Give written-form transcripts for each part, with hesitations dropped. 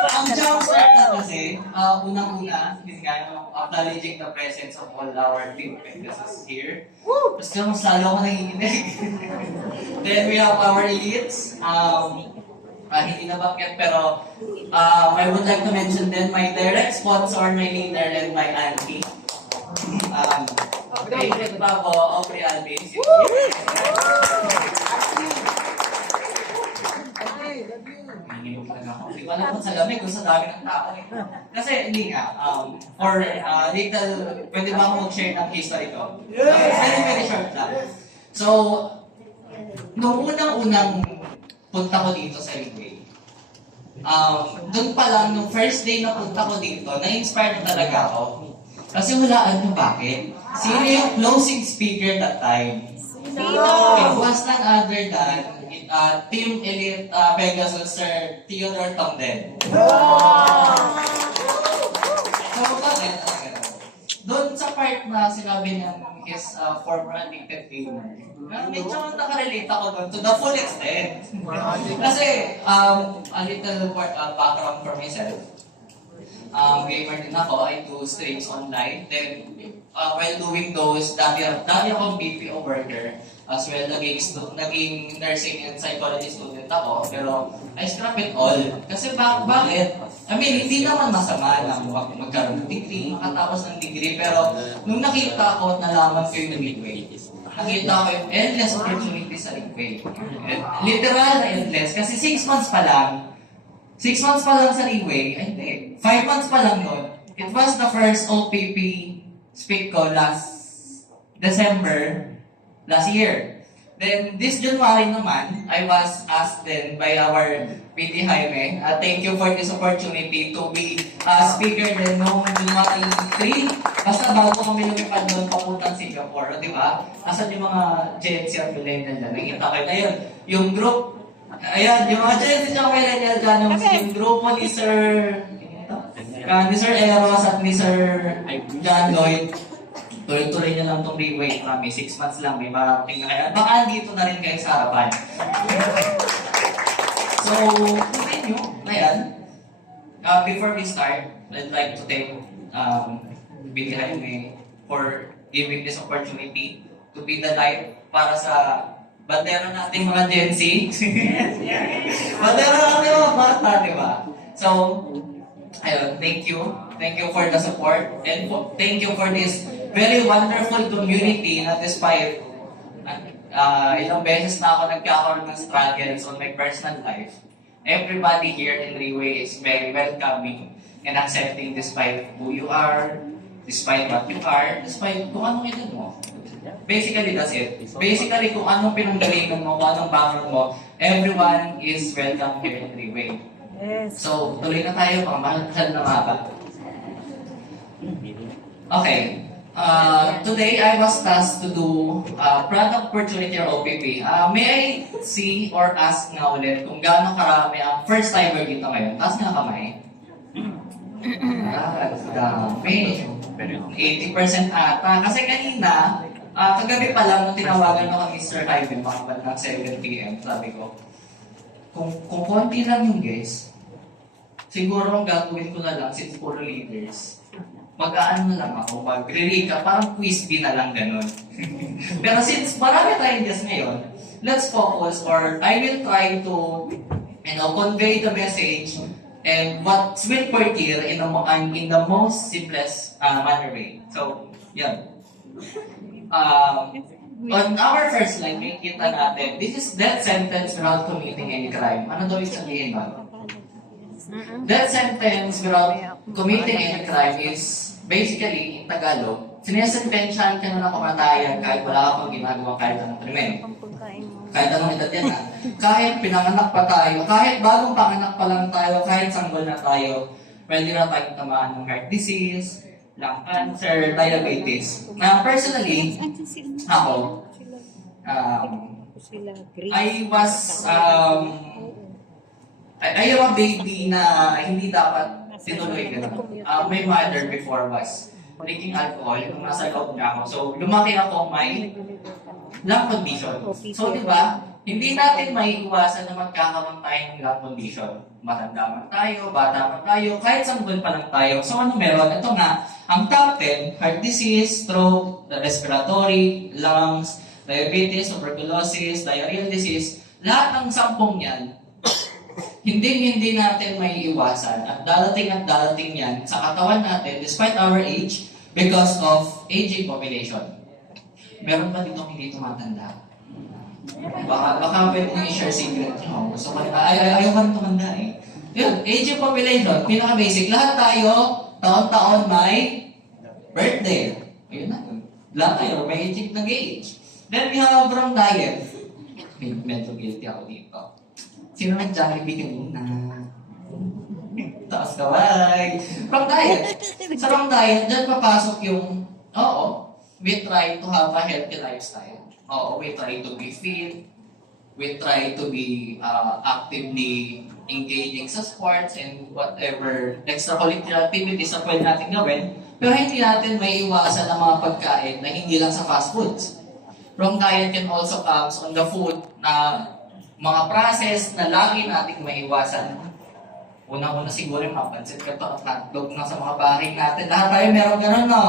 Ang jumpstart na kasi, unang-una, yun nga, acknowledging the presence of all our team members here. Tapos kaya mas lalo ako nanginginig. Then we have our elites. Hindi na bakit, pero I would like to mention then my direct sponsor, my leader, and my auntie. Favorite pa po, Aubrey Alves. Nanginom talaga ako. Hindi ko alam kung sa lamig kung sa dami ng tao eh. Kasi hindi nga, for little, pwede ba ako mag-share ng history ko? Very, very short lang. So, nung unang-unang punta ko dito sa Ligway, doon pa lang, nung first day na punta ko dito, na-inspired talaga ako. Kasi walaan nyo bakit? Sino yung closing speaker that time? It was none other than Team Elite Pegasus Sir Theodore Tongden. So, bakit? Doon sa part na sinabi niya is former addicted gamer, medyo nakarelate ako doon to the full extent. Kasi, a little background for myself. Gamer din ako, I do streams online. Then, while doing those, dati akong BPO worker. As well, naging nursing and psychology student ako. Pero, I scrap it all. Kasi bakit? I mean, hindi naman masama na magkaroon ng degree, makatapos ng degree. Pero, nung nakita ko, nalaman ko yung Ligway. Nakita ko yung endless opportunities sa Ligway. Literal na endless. Kasi 6 months pa lang, 6 months pa lang sa Ligway, ay hindi, 5 months pa lang nun. It was the first OPP speak ko last December, last year. Then, this January naman, I was asked then by our PT Jaime, thank you for this opportunity to be speaker then noong January 3. Basta bago kami lumipad doon papuntang Singapore, di ba? Asan yung mga Gen Z at millennial dyan? Nakita kayo ngayon, yung group, ayan, yung mga Gen Z at millennial dyan, yung grupo ni Sir Eros at ni Sir John Lloyd, tuloy-tuloy niya lang itong Ligway. Kami, 6 months lang, may marating na kaya. Baka dito na rin kayo sa harapan. So, continue. Ayan. Before we start, I'd like to thank BT Jaime for giving this opportunity to be the light para sa bandera nating mga Gen Z. Bandera natin mga bata, di ba? So, ayun, thank you. Thank you for the support. And thank you for this very wonderful community na despite ilang beses na ako nagkakaroon ng struggles on my personal life, everybody here in Ligway is very welcoming and accepting despite who you are, despite what you are, despite kung anong edad mo. Basically, that's it. Basically, kung anong pinanggalingan mo, kung anong background mo, everyone is welcome here in Ligway. Yes. So, tuloy na tayo, mahal na mapa. Okay. Today, I was tasked to do product opportunity or OPP. May I see or ask nga ulit kung gaano karami ang first timer dito ngayon? Taas nga kamay. Dami. 80% ata. Kasi kanina, kagabi pa lang, nung tinawagan ako ni Mr. Ivan, makapal ng 7 p.m., sabi ko, kung konti lang yung guys, siguro ang gagawin ko na lang, since puro leaders, mag-aano na lang ako, mag-recap, parang quiz bee na lang ganun. Pero since marami tayong guests ngayon, let's focus or I will try to convey the message and what's meant for here in the most simplest manner way. So, yan. On our first line, may kita natin, this is death sentence without committing any crime. Ano daw yung sabihin mo? Death sentence without committing any crime is basically, in Tagalog, sinesentensyahan ka na ng kamatayan kahit wala ka pang ginagawa kahit anong krimen. Kahit anong edad yan ha. Kahit pinanganak pa tayo, kahit bagong panganak pa lang tayo, kahit sanggol na tayo, pwede na tayong tamaan ng heart disease, lung cancer, diabetes. Na personally, ako, I was, I am a baby na hindi dapat tinuloy ka na. My mother before was drinking alcohol nung nasa loob niya ako. So, lumaki ako may lung condition. So, di ba, hindi natin may iwasan na magkakaroon tayo ng lung condition. matanda man tayo, bata man tayo, kahit sanggol pa lang tayo. So ano meron? Ito nga, ang top 10, heart disease, stroke, respiratory, lungs, diabetes, tuberculosis, diarrheal disease, lahat ng 10 yan, hindi natin may iwasan at darating yan sa katawan natin despite our age because of aging population. Meron pa dito hindi tumatanda. Baka pwede nyo i-share secret nyo. Gusto ko, ayaw ka rin tumanda eh. Yun, aging population, pinaka-basic. Lahat tayo, taon-taon may birthday. Ayun na. Lahat tayo, may aging nag-age. Then we have wrong diet. Medyo guilty ako dito. Sino nag-Jollibee kanina? Taas kaway. Wrong diet. Sa wrong diet, dyan papasok yung, we try to have a healthy lifestyle. We try to be fit. We try to be actively engaging sa sports and whatever extracurricular activities na pwede natin gawin. Pero hindi natin may iwasan ang mga pagkain na hindi lang sa fast foods. Wrong diet can also comes on the food na mga process na lagi nating may iwasan. Una-una siguro yung mapansin ka ito at hotdog na sa mga baharing natin. Lahat tayo meron ganun, no?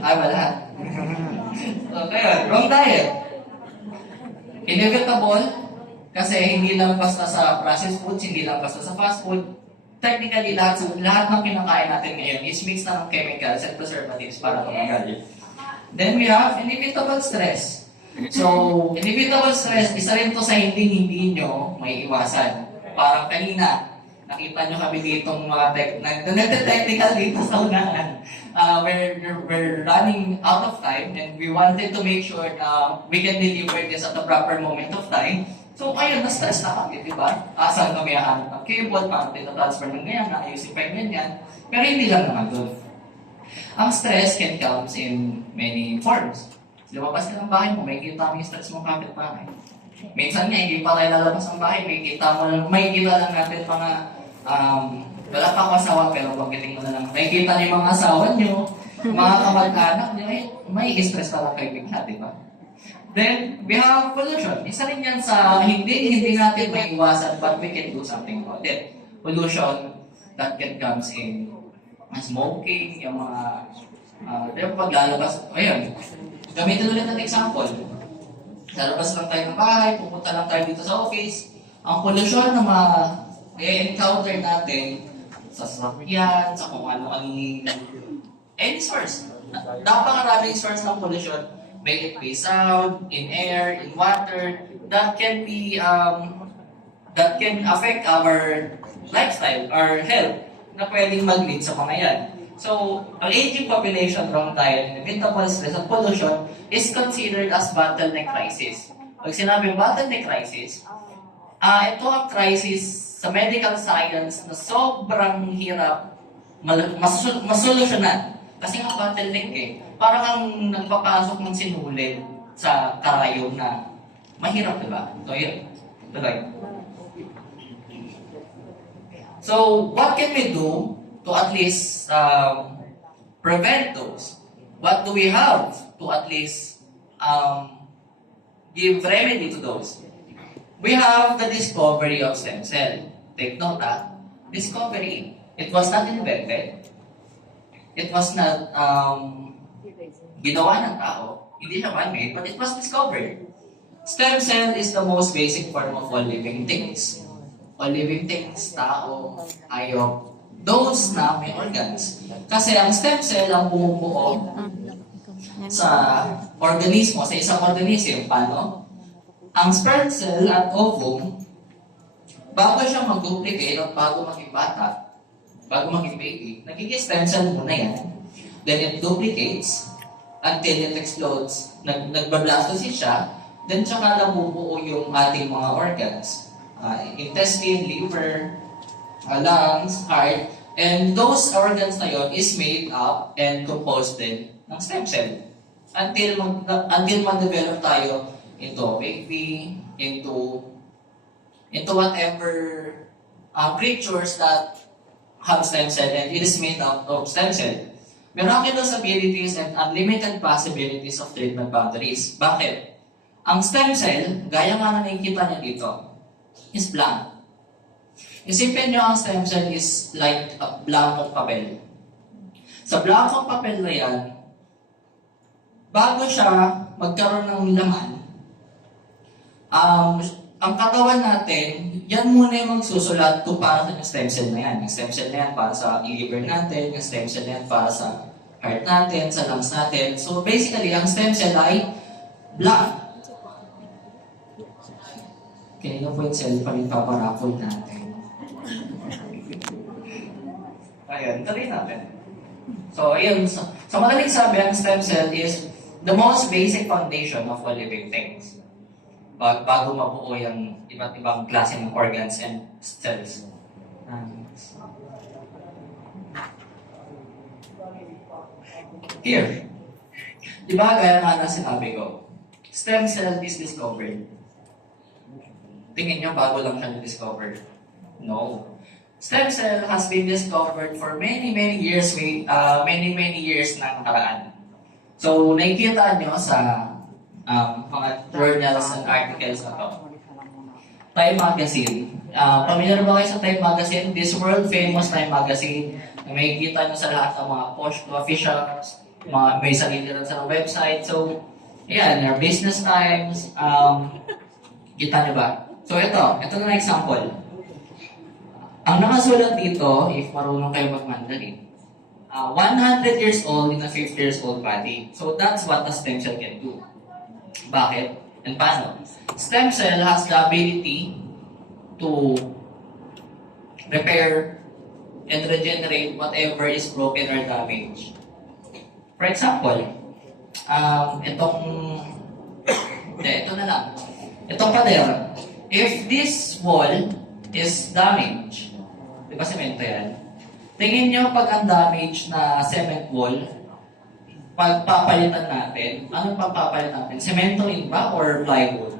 Ay, wala. Okay, wrong diet. Inevitable, kasi hindi lang basta sa processed foods, hindi lang basta sa fast food. Technically, lahat ng kinakain natin ngayon is mixed na ng chemicals and preservatives para tumagal. Then we have inevitable stress. So, inevitable stress, isa rin to sa hindi nyo may iwasan. Parang kanina, nakita nyo kami ditong mga technical dito sa unahan. We're running out of time and we wanted to make sure na we can deliver this at the proper moment of time. So, ayun, na-stress na kami, di ba? Saan kami hahanap ng cable, paano transfer ng ganyan, naayusin pa yung ganyan. Pero hindi lang naman doon. Ang stress can comes in many forms. Lumabas ka ng bahay mo, may kita mo yung stress mo kapit bahay. Minsan nga, hindi pa tayo lalabas ng bahay, may kita lang natin mga wala pa ako asawa, pero pagdating mo na lang, nakikita niyo yung mga asawa niyo, mga kamag-anak niyo, may stress talaga kayo bigla, di ba? Then, we have pollution. Isa rin yan sa hindi natin may iwasan, but we can do something about it. Pollution that can comes in smoking, yung mga, pero paglalabas, ayun, gamitin ulit ng example. Lalabas lang tayo ng bahay, pupunta lang tayo dito sa office, ang pollution na encounter natin sa sasakyan, sa kung ano-anong any source. Napakaraming source ng pollution. May it be sound, in air, in water, that can affect our lifestyle, our health, na pwedeng mag-lead sa mga yan. So, ang aging population, wrong diet, inevitable stress, at pollution is considered as bottleneck crisis. Pag sinabing bottleneck crisis, ito ang crisis sa medical science na sobrang hirap masolusyonan. Kasi nga bottleneck eh. Parang kang nagpapasok ng sinulid sa karayom na mahirap, diba? So, yun. Tuloy. So, what can we do to at least prevent those? What do we have to at least give remedy to those? We have the discovery of stem cell. Take note, discovery. It was not invented. It was not ginawa ng tao. Hindi siya man-made, but it was discovered. Stem cell is the most basic form of all living things. All living things, tao, hayop, those na may organs. Kasi ang stem cell ang bumubuo sa organismo, sa isang organism. Paano? Ang sperm cell at ovum, bago siya mag-duplicate at bago maging bata, bago maging baby, nagiging stem cell muna yan. Then it duplicates until it explodes. Nagbablastosis siya. Then tsaka nabubuo yung ating mga organs. Intestine, liver, lungs, heart. And those organs na yon is made up and composed din ng stem cell. Until mag-develop tayo into a baby, into whatever creatures that have stem cell, and it is made up of stem cell. Miraculous abilities and unlimited possibilities of treatment boundaries. Bakit? Ang stem cell, gaya nga na nakikita niya dito, is blank. Isipin nyo ang stem cell is like a blankong papel. Sa blankong papel na yan, bago siya magkaroon ng laman, ang katawan natin, yan muna yung magsusulat kung para sa stem cell na yan. Yung stem cell na yan para sa liver natin, yung stem cell na yan para sa heart natin, sa lungs natin. So basically, ang stem cell ay blank. Kanina po yung cellphone yung paparapoy natin. Ayun, tuloy natin. So, ayun. So madaling sabi, ang stem cell is the most basic foundation of all living things. Bago mabuo yung iba't ibang klase ng organs and cells. Here. Di ba gaya nga na sinabi ko, stem cell is discovered. Tingin nyo, bago lang siya na-discover. No. Stem cell has been discovered for many years, many years na nakaraan. So, nakikita nyo sa mga journals and articles na to. Time Magazine. Familiar ba kayo sa Time Magazine? This world famous Time Magazine. May kita nyo sa lahat ng mga post coffee shops, may sarili rin sa website. So, yan, your business times. Kita nyo ba? So, ito na example. Ang nakasulat dito, if marunong kayo mag-Mandarin, 100 years old in a 50 years old body. So, that's what a stem cell can do. Bakit? And paano? Stem cell has the ability to repair and regenerate whatever is broken or damaged. For example, ito na lang. Itong pader. If this wall is damaged, di ba semento yan? Tingin nyo pag ang damage na cement wall, pagpapalitan natin, anong pagpapalitan natin? Cemento rin ba or plywood?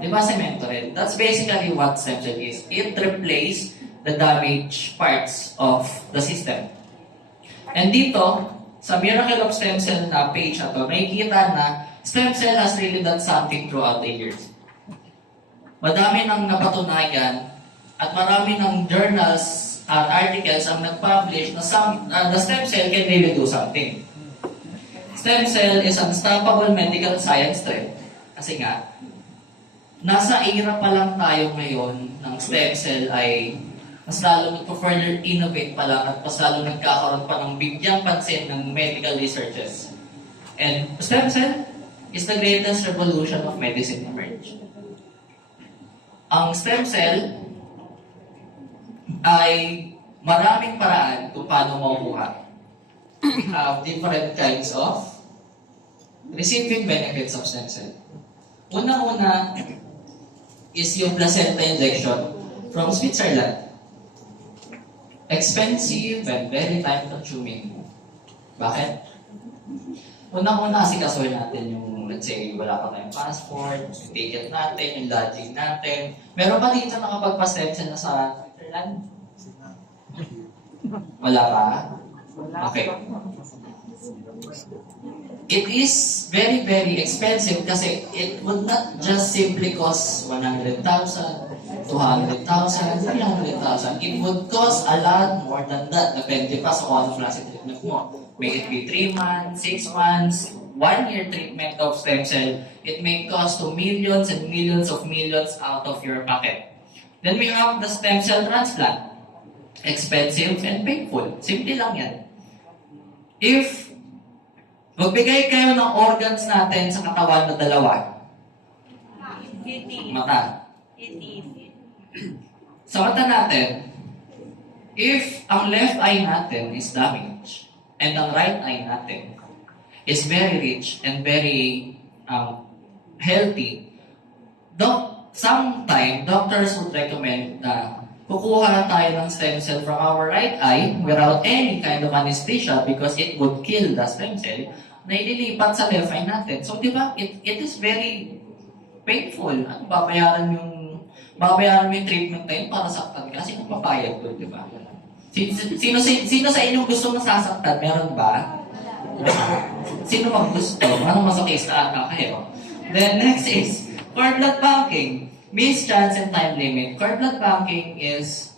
Di ba cemento rin? That's basically what stem cell is. It replaces the damaged parts of the system. And dito, sa Miracle of Stem Cell na page na to, makikita na stem cell has really done something throughout the years. Madami nang napatunayan at marami ng journals at articles ang nag-publish na the stem cell can really do something. Stem cell is unstoppable medical science trend. Kasi nga, nasa era pa lang tayo ngayon ng stem cell ay mas lalo nagpo-further innovate pa lang at mas lalo nagkakaroon pa ng bigyang pansin ng medical researches. And stem cell is the greatest revolution of medicine emerged. Ang stem cell ay maraming paraan kung paano makukuha. We have different kinds of receiving benefits of stem cell. Una-una is yung placenta injection from Switzerland. Expensive and very time-consuming. Bakit? Unang-una kasi kasuhin natin yung, let's say, wala pa tayong passport, yung ticket natin, yung lodging natin. Meron pa dito nakapagpa-stem cell na sa Switzerland? Wala pa? Okay. It is very expensive kasi it would not just simply cost 100,000, 200,000, 300,000. It would cost a lot more than that. Depende pa sa kung anong klase treatment mo. May it be 3 months, 6 months, 1 year treatment of stem cell. It may cost to millions and millions out of your pocket. Then we have the stem cell transplant. Expensive and painful. Simple lang yan. If magbigay kayo ng organs natin sa katawan na dalawa. Mata. Sa mata natin, if ang left eye natin is damaged and ang right eye natin is very rich and very healthy, sometimes doctors would recommend na kukuha tayo ng stem cell from our right eye without any kind of anesthesia because it would kill the stem cell na ililipat sa left eye natin. So, di ba, it is very painful. Ano, babayaran mo yung treatment na yun para saktan ka. Sino papayag doon, di ba? Sino sa inyong gusto masasaktan? Meron ba? Sino mag gusto? Anong masakista ata kayo? Then next is cord blood banking. Means, chance, and time limit. Cord blood banking is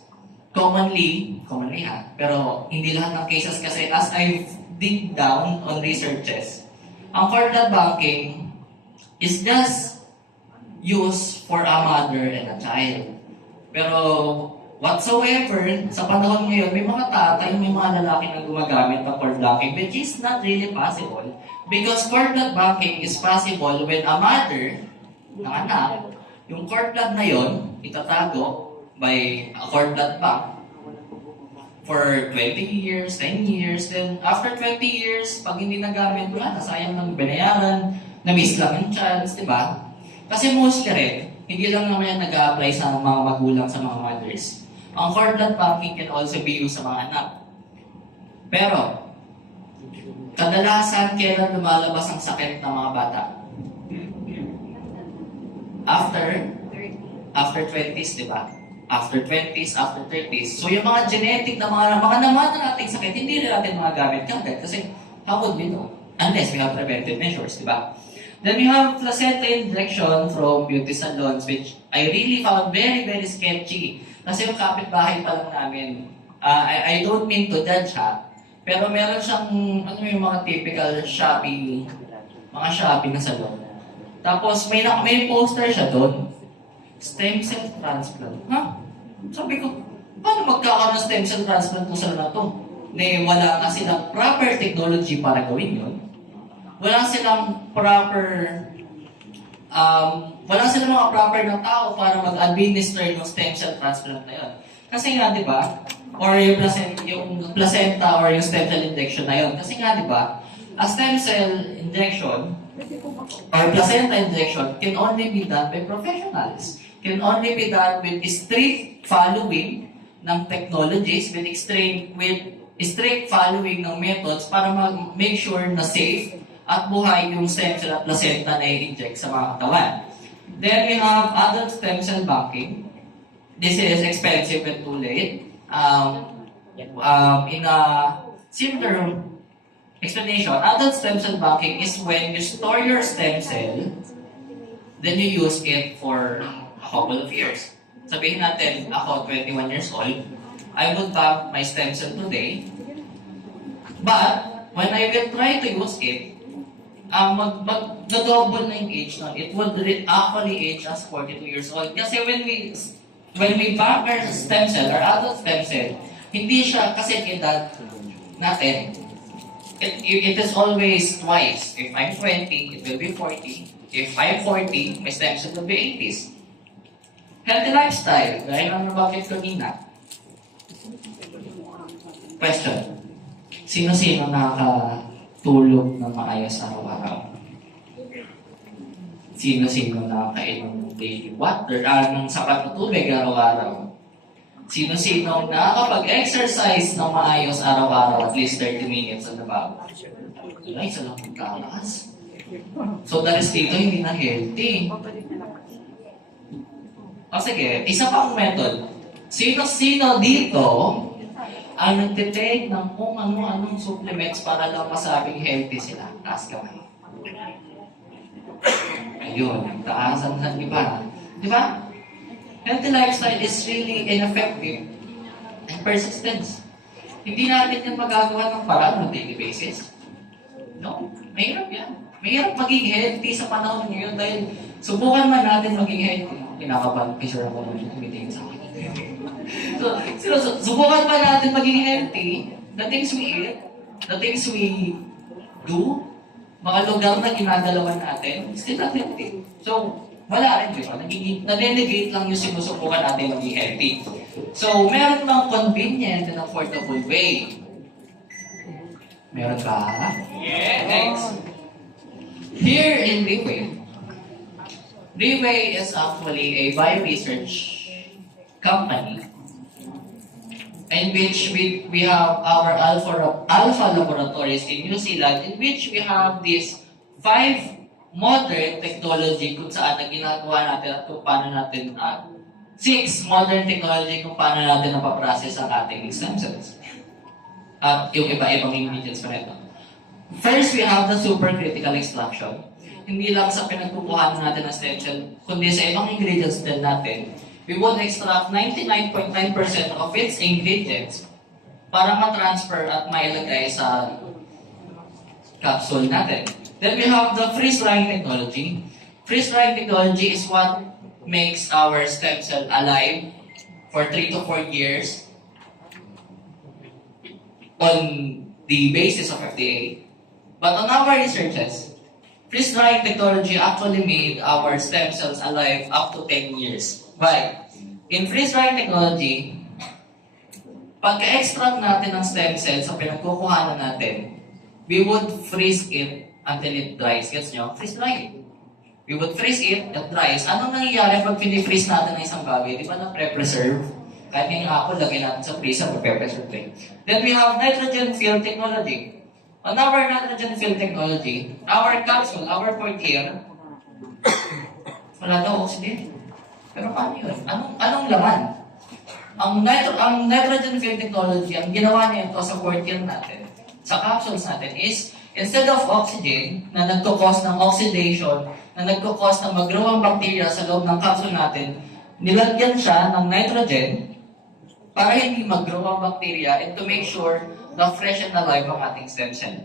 commonly ha, pero hindi lahat ng cases kasi as I dig down on researches, ang cord blood banking is just used for a mother and a child. Pero whatsoever, sa panahon ngayon, may mga tatay, may mga lalaki na gumagamit ng cord blocking, which is not really possible. Because cord blood banking is possible when a mother ng anak, yung cord blood na yon, itatago by a cord blood bank for 20 years, 10 years, then after 20 years, pag hindi nagamit, wala, nasayang ng binayaran, na-miss lang yung chance, di ba? Kasi mostly rin, hindi lang naman yan nag-a-apply sa mga magulang, sa mga mothers. Ang cord blood banking can also be used sa mga anak. Pero, kadalasan kailan lumalabas ang sakit ng mga bata? After 20s, di ba? After 20s, after 30s. So yung mga genetic na mga naman na nating sakit, hindi rin natin mga gamit kagad. Kasi, how would we know? Unless we have preventive measures, di ba? Then we have placenta injection from beauty salons, which I really found very, very sketchy. Kasi yung kapitbahay pa lang namin, I don't mean to judge ha, pero meron siyang, ano yung mga typical Shopee, mga Shopee na salon. Tapos may poster siya doon, stem cell transplant. Ha? Sabi ko, paano magkakaroon ng stem cell transplant kung salon na to? Wala nga silang proper technology para gawin yun. Wala silang mga proper na tao para mag-administer ng stem cell transplant na yun. Kasi nga, di ba? Or yung placenta or yung stem cell injection na yun. Kasi nga, di ba? A stem cell injection or placenta injection can only be done by professionals. Can only be done with strict following ng technologies, with strict following ng methods para make sure na safe at buhay yung stem cell at placenta na i-inject sa mga katawan. Then we have adult stem cell banking. This is expensive and too late. In a similar explanation, adult stem cell banking is when you store your stem cell, then you use it for a couple of years. Sabihin natin, ako 21 years old, I would bank my stem cell today, but when I will try to use it, mag-double na yung age nun. It would actually age as 42 years old. Kasi when we bank our stem cell, our adult stem cell, hindi siya kasi edad natin. It is always twice. If I'm 20, it will be 40. If I'm 40, my stem cell will be 80s. Healthy lifestyle. Gaya lang bakit kanina. Question. Sino-sino nakakatulog ng maayos araw-araw? Sino-sino nakakainom ng daily water, ng sapat na tubig araw-araw? Sino-sino nakakapag-exercise ng maayos araw-araw at least 30 minutes on the baba? Wala, isa lang magkakaas. So, the rest dito hindi na healthy. Sige, isa pang method. Sino-sino dito ang nagtitake ng kung ano-anong supplements para lang masabing healthy sila? Taas kamay. Ayun, taasan ng iba. Di ba? Healthy lifestyle is really ineffective and persistence. Hindi natin yan magagawa ng paraan on daily basis. No? Mahirap yan. Mahirap maging healthy sa panahon ngayon dahil subukan man natin maging healthy. Kinakapan-picture ako ng tumitingin sa akin. So, subukan pa natin maging healthy, the things we eat, the things we do, mga lugar na ginagalawan natin, still not healthy. So, wala rin, di ba? Nade-negate lang yung sinusubukan natin maging healthy. So, meron bang convenient and affordable way? Meron ba? Yeah, next. Here in Reway is actually a bio-research company in which we have our alpha laboratories in New Zealand, in which we have these 5 modern technology kung saan na ginagawa natin at kung paano natin 6 modern technology kung paano natin napaprocess ang ating stem cells. At yung iba-ibang ingredients pa rin. First, we have the supercritical extraction. hindi lang sa pinagkukuhaan natin ng stem cell, kundi sa ibang ingredients din natin. We would extract 99.9% of its ingredients para ma-transfer at mailagay sa capsule natin. Then we have the freeze-drying technology. Freeze-drying technology is what makes our stem cell alive for 3 to 4 years on the basis of FDA. But on our researches, freeze-drying technology actually made our stem cells alive up to 10 years. Why? In freeze-drying technology, pagka-extract natin ng stem cells sa pinagkukuhanan natin, we would freeze it until it dries. Gets nyo? Freeze-drying. We would freeze it, it dries. Anong nangyayari pag pinifreeze natin ng isang bagay? Di ba na-pre-preserve? Kahit yung apple, lagyan natin sa freezer, mag-pre-preserve rin. Then we have nitrogen field technology. On our nitrogen field technology, our capsule, our portier, wala daw oxygen. Pero paano yun? Anong laman? Ang nitrogen field technology, ang ginawa niya ito sa portier natin, sa capsules natin is, instead of oxygen na nagkukos ng oxidation, na nagkukos ng mag-grow ang bacteria sa loob ng capsule natin, nilagyan siya ng nitrogen para hindi mag-grow ang bacteria and to make sure na fresh and alive ang ating stem cell.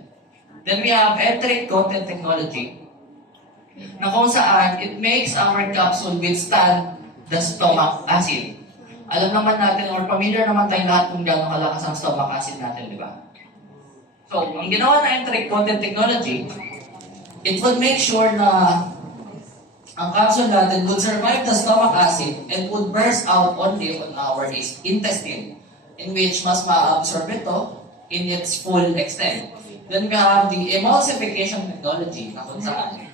Then we have enteric content technology na kung saan it makes our capsule withstand the stomach acid. Alam naman natin or familiar naman tayong lahat kung gano'ng kalakas ang stomach acid natin, di ba? So, ang ginawa na enteric content technology, it would make sure na ang capsule natin would survive the stomach acid and would burst out only on our intestine, in which mas ma-absorb ito in its full extent. Then we have the emulsification technology na kung saan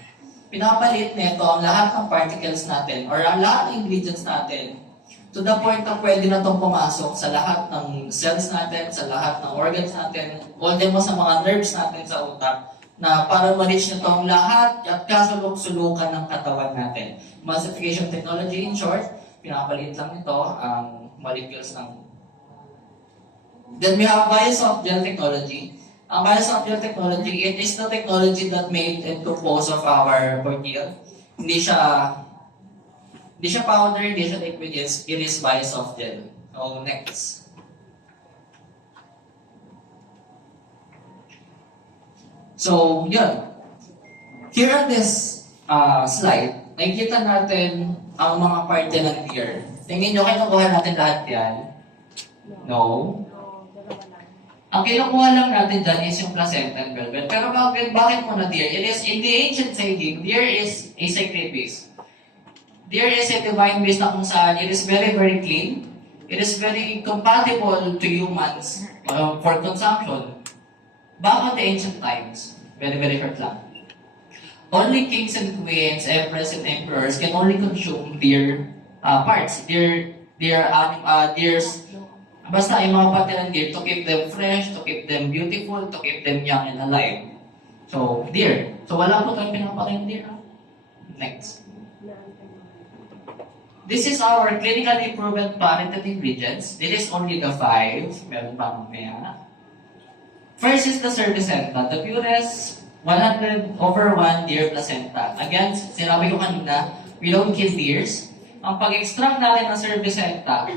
pinapalit nito ang lahat ng particles natin or ang lahat ng ingredients natin to the point na pwede na itong pumasok sa lahat ng cells natin, sa lahat ng organs natin, all mo sa mga nerves natin sa utak, na para ma-reach nito ang lahat at kasulok-sulukan ng katawan natin. Emulsification technology, in short, pinapalit lang ito ang molecules ng... Then we have biosoft gel technology. Ang biosoft gel technology, it is the technology that made it compose of our portier. Hindi siya powder, hindi siya liquid, it is biosoft gel. So, next. So, yun. Here on this slide, nakikita natin ang mga parte ng deer. Tingin nyo, kinukuha natin lahat yan? No. Ang kinukuha lang natin dyan is yung placenta and velvet. Pero bakit muna deer? It is, in the ancient saying, deer is a sacred beast. Deer is a divine beast na kung saan it is very, very clean. It is very compatible to humans for consumption. Back at the ancient times, very, very short lang. Only kings and queens, emperors and emperors can only consume deer parts. Deers, basta ay mga parte ng deer to keep them fresh, to keep them beautiful, to keep them young and alive. So, deer. So, wala po tayong pinapakain deer. Next. This is our clinically proven patented ingredients. This is only the 5. Meron pa mamaya. First is the cervicenta, the purest 100/1 deer placenta. Again, sinabi ko kanina, we don't kill deers. Ang pag-extract natin ng cervicenta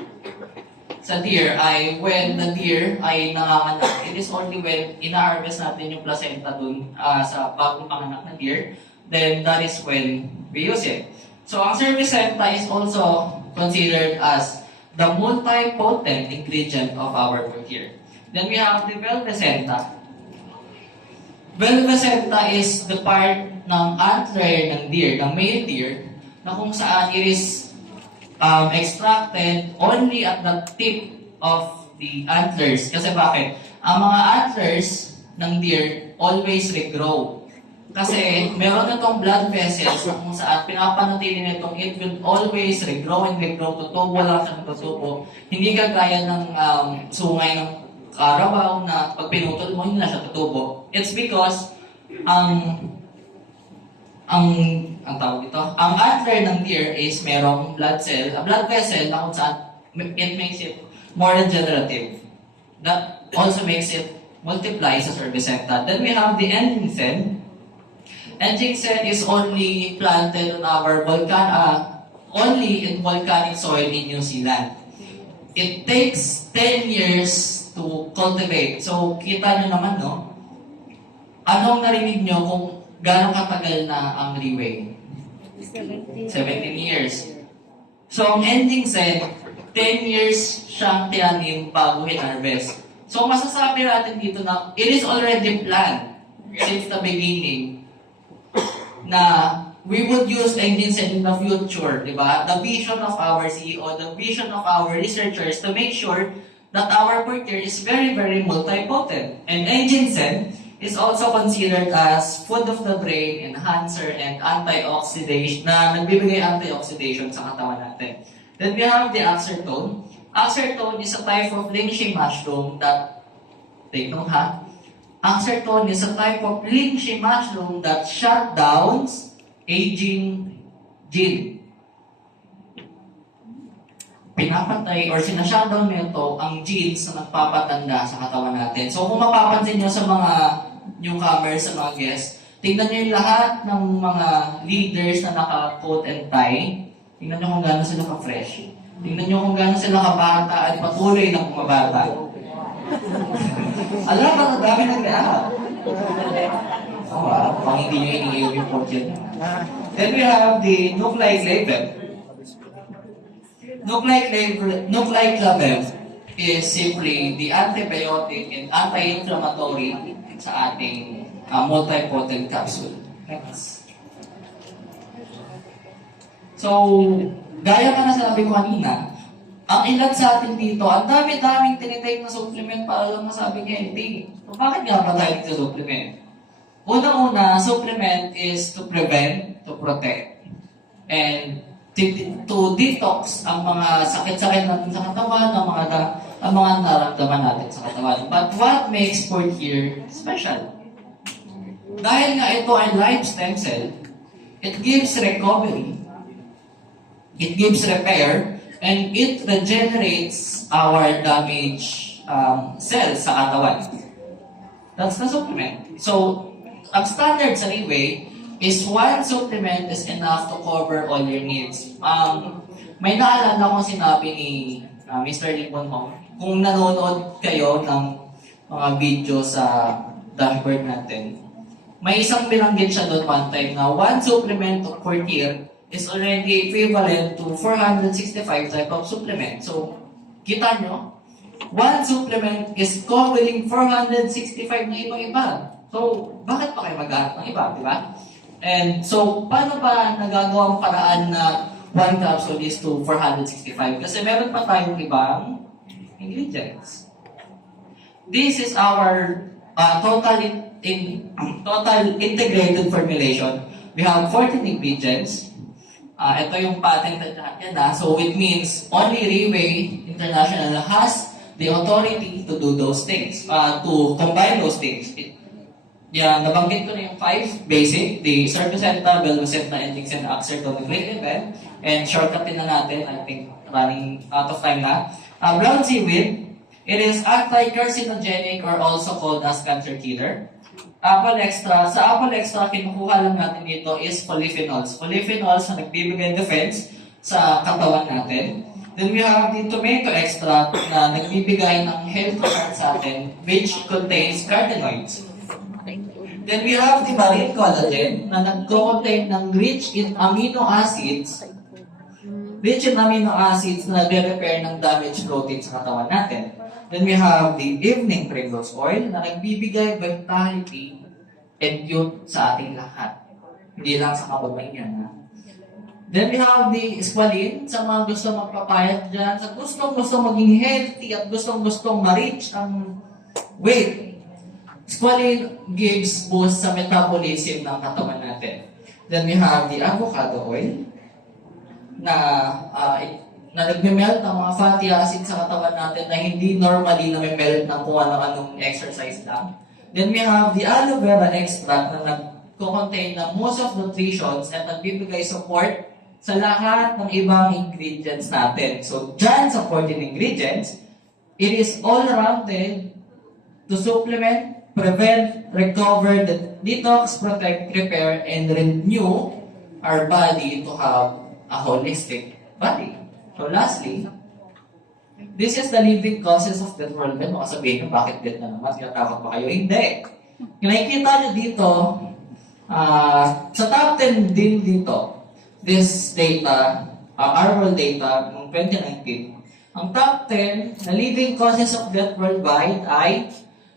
sa deer ay when the deer ay nanganganak. It is only when ina-harvest natin yung placenta dun sa bagong panganak na deer, then that is when we use it. So, ang cervicenta is also considered as the multi-potent ingredient of our food here. Then we have the velvecenta. Velvecenta is the part ng antler ng deer, ng male deer, na kung saan it is extracted only at the tip of the antlers. Kasi bakit? Ang mga antlers ng deer always regrow. Kasi meron na itong blood vessels na kung saan pinapanatili na itong it will always regrow and regrow. Tutubo lang siya ng tutubo. Hindi kagaya ng sungay ng karabaw na pag pinutol mo, hindi na siya tutubo. It's because ang tawag ito, ang antler ng deer is merong blood cell, a blood vessel na kung saan it makes it more regenerative. That also makes it multiply sa cervicenta. Then we have the ending cell. And ginseng is only planted on our only in volcanic soil in New Zealand. It takes 10 years to cultivate. So, kita nyo naman, no? Anong narinig nyo kung gano'ng katagal na ang Riway? 17 years. So, ang ending set, 10 years siyang tinanim bago in-harvest. So, masasabi natin dito na it is already planned since the beginning na we would use engines in the future, di ba? The vision of our CEO, the vision of our researchers to make sure that our portier is very, very multipotent. And ginseng is also considered as food of the brain, enhancer, and antioxidation, na nagbibigay antioxidation sa katawan natin. Then we have the axertone. Axertone is a type of lynchy mushroom that, take note ha, axertone is a type of lynchy mushroom that shut down aging gene. Pinapatay or sinashutdown nito ang genes na nagpapatanda sa katawan natin. So kung mapapansin nyo sa mga newcomers, sa mga guests, tingnan nyo yung lahat ng mga leaders na naka-coat and tie. Tingnan nyo kung gano'n sila ka-fresh. Tingnan nyo kung gano'n sila kabata at patuloy na kumabata. Alam ba na dami nag-react? Pang hindi nyo ini-report yan. Then we have the nucleic label. Nucleic label is simply the antibiotic and anti-inflammatory sa ating multipotent capsule. Next. So, gaya ka na sabi ko kanina, ang ilan sa atin dito, ang dami-daming tinitake na supplement para lang masabi healthy. So, bakit nga ba tayo dito supplement? Una-una, supplement is to prevent, to protect, and to detox ang mga sakit-sakit natin sa katawan, ang mga naramdaman natin sa katawan. But what makes sport here special? Dahil nga ito ay live stem cell, it gives recovery, it gives repair, and it regenerates our damaged cells sa katawan. That's the supplement. So, ang standard sa Riway is one supplement is enough to cover all your needs. May naalala kong sinabi ni Mr. Limon Hong, kung nanonood kayo ng mga video sa dashboard natin, may isang binanggit siya doon one time na one supplement per year is already equivalent to 465 type of supplement. So, kita nyo, one supplement is covering 465 na ibang-iba. So, bakit pa kayo mag-aarap ng iba, di ba? And so, paano ba nagagawa ang paraan na one capsule is to 465? Kasi meron pa tayong ibang ingredients. This is our total integrated formulation. We have 14 ingredients. Ito yung patented natin na. So, it means only Riway International has the authority to do those things, to combine those things. Nabanggit ko na yung 5 basic, the Serpicenta, Belvacenta, Endixen, Axertone, Nucleic Label, and shortcutin na natin, I think running out of time na. Brown seaweed, it is anti-carcinogenic or also called as cancer killer. Apple extra, sa apple extra, kinukuha lang natin dito is polyphenols. Polyphenols na nagbibigay defense sa katawan natin. Then we have the tomato extract na nagbibigay ng health heart sa atin, which contains carotenoids. Then we have the marine collagen na nag-contain ng rich in amino acids na nagre-repair ng damaged protein sa katawan natin. Then we have the evening primrose oil na nagbibigay vitality and youth sa ating lahat. Hindi lang sa kababaihan. Then we have the squalene sa mga gusto magpapayat dyan, sa gustong maging healthy at gustong ma-reach ang weight. Squalene gives boost sa metabolism ng katawan natin. Then we have the avocado oil na nagme-melt ng mga fatty acids sa katawan natin na hindi normally na-melt ng kung ano-anong exercise lang. Then we have the aloe vera extract na nag-contain ng most of nutritions at nagbibigay support sa lahat ng ibang ingredients natin. So, dyan sa 14 ingredients, it is all-rounded to supplement prevent, recover, detox, protect, repair, and renew our body to have a holistic body. So lastly, this is the living causes of death worldwide. Baka sabihin nyo, bakit death na naman? Tinatakot ba kayo? Hindi. Yung nakikita nyo dito, sa top 10 din dito, this data, our world data, noong 2019, ang top 10 na living causes of death worldwide ay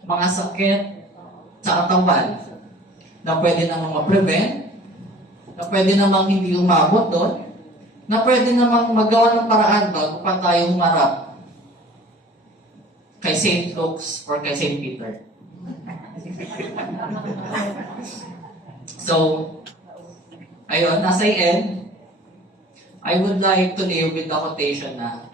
mga sakit sa katawan na pwede namang ma-prevent, na pwede namang hindi umabot doon, na pwede namang magawa ng paraan bago pa tayo humarap kay St. Luke's or kay St. Peter. So, ayun, nasa end, I would like to leave with the quotation na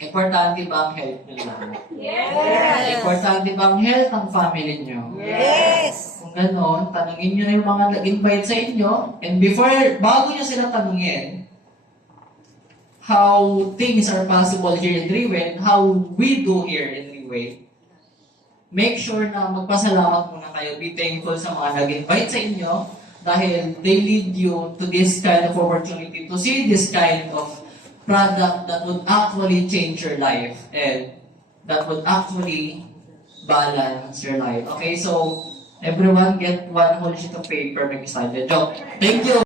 importante ba ang health nyo lang? Yes! Importante ba ang health ng family nyo? Yes! Kung gano'n, tanungin nyo na yung mga nag-invite sa inyo, and bago nyo sila tanungin, how things are possible here in Riwen, how we do here in Riwen, make sure na magpasalamat muna kayo. Be thankful sa mga nag-invite sa inyo dahil they lead you to this kind of opportunity to see this kind of product that would actually change your life and that would actually balance your life. Okay, so everyone get one whole sheet of paper. Make excited. Joke. Thank you.